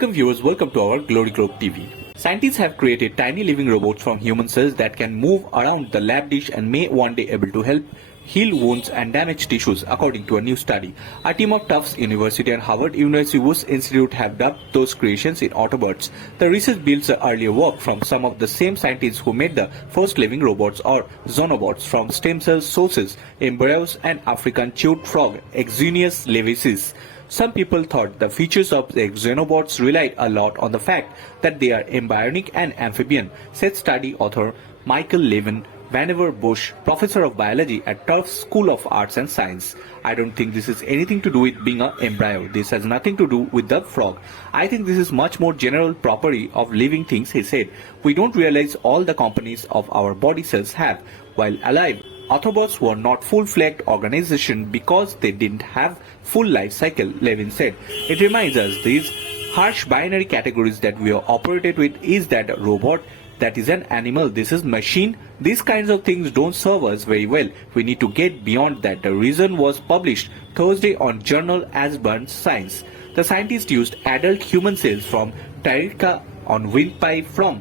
Welcome viewers, welcome to our Glory Globe TV. Scientists have created tiny living robots from human cells that can move around the lab dish and may one day able to help heal wounds and damaged tissues, according to a new study. A team of Tufts University and Harvard University Wood Institute have dubbed those creations in Autobots. The research builds the earlier work from some of the same scientists who made the first living robots or Zonobots from stem cell sources, embryos and African chewed frog, Exunius levicis. Some people thought the features of the Xenobots relied a lot on the fact that they are embryonic and amphibian, said study author Michael Levin Vannevar Bush, professor of biology at Tufts School of Arts and Science. I don't think this is anything to do with being an embryo. This has nothing to do with the frog. I think this is much more general property of living things, he said. We don't realize all the components of our body cells have while alive. Autobots were not full-fledged organization because they didn't have full life cycle, Levin said. It reminds us these harsh binary categories that we are operated with is that a robot, that is an animal, this is machine. These kinds of things don't serve us very well. We need to get beyond that. The reason was published Thursday on journal Asburn Science. The scientists used adult human cells from Tarica on windpipe from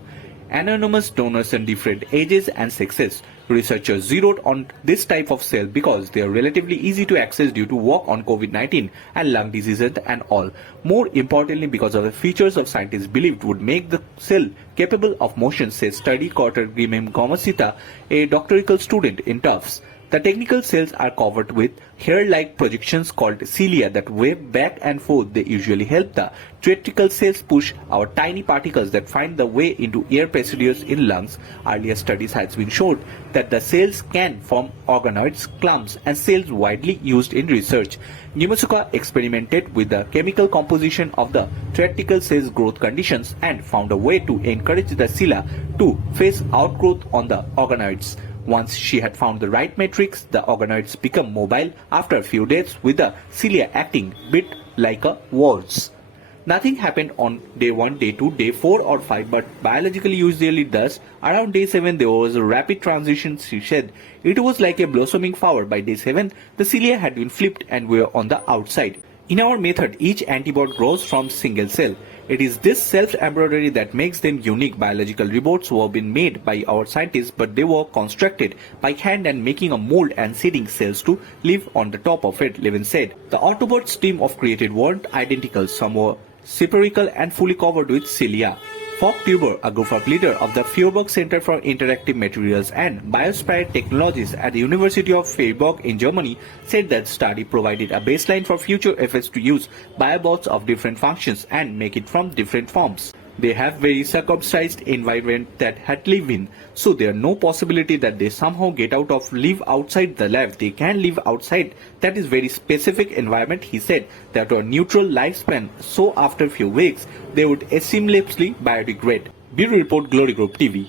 anonymous donors in different ages and sexes. Researchers zeroed on this type of cell because they are relatively easy to access due to work on COVID-19 and lung diseases and all. More importantly, because of the features of scientists believed would make the cell capable of motion, says study coauthor Grimem Gomasita, a doctoral student in Tufts. The technical cells are covered with hair-like projections called cilia that wave back and forth. They usually help the theatrical cells push our tiny particles that find the way into air passages in lungs. Earlier studies has been shown that the cells can form organoids, clumps, and cells widely used in research. Nimasuka experimented with the chemical composition of the theatrical cells growth conditions and found a way to encourage the cilia to face outgrowth on the organoids. Once she had found the right matrix, the organoids become mobile after a few days with the cilia acting bit like a walls. Nothing happened on day 1, day 2, day 4 or 5, but biologically usually does. Around day 7 there was a rapid transition, she said. It was like a blossoming flower. By day 7, the cilia had been flipped and were on the outside. In our method, each antibody grows from single cell. It is this self-embroidery that makes them unique. Biological robots were being made by our scientists, but they were constructed by hand and making a mold and seeding cells to live on the top of it, Levin said. The Autobots team of created weren't identical. Some were spherical and fully covered with cilia. Falk Tuber, a group of leader of the Feuerbach Center for Interactive Materials and Biosphere Technologies at the University of Freiburg in Germany, said that study provided a baseline for future efforts to use biobots of different functions and make it from different forms. They have very circumcised environment that had live in, so there no possibility that they somehow get out of live outside the lab. They can live outside. That is very specific environment, he said, that are neutral lifespan, so after few weeks they would seamlessly biodegrade. Bureau Report, Glory Group TV.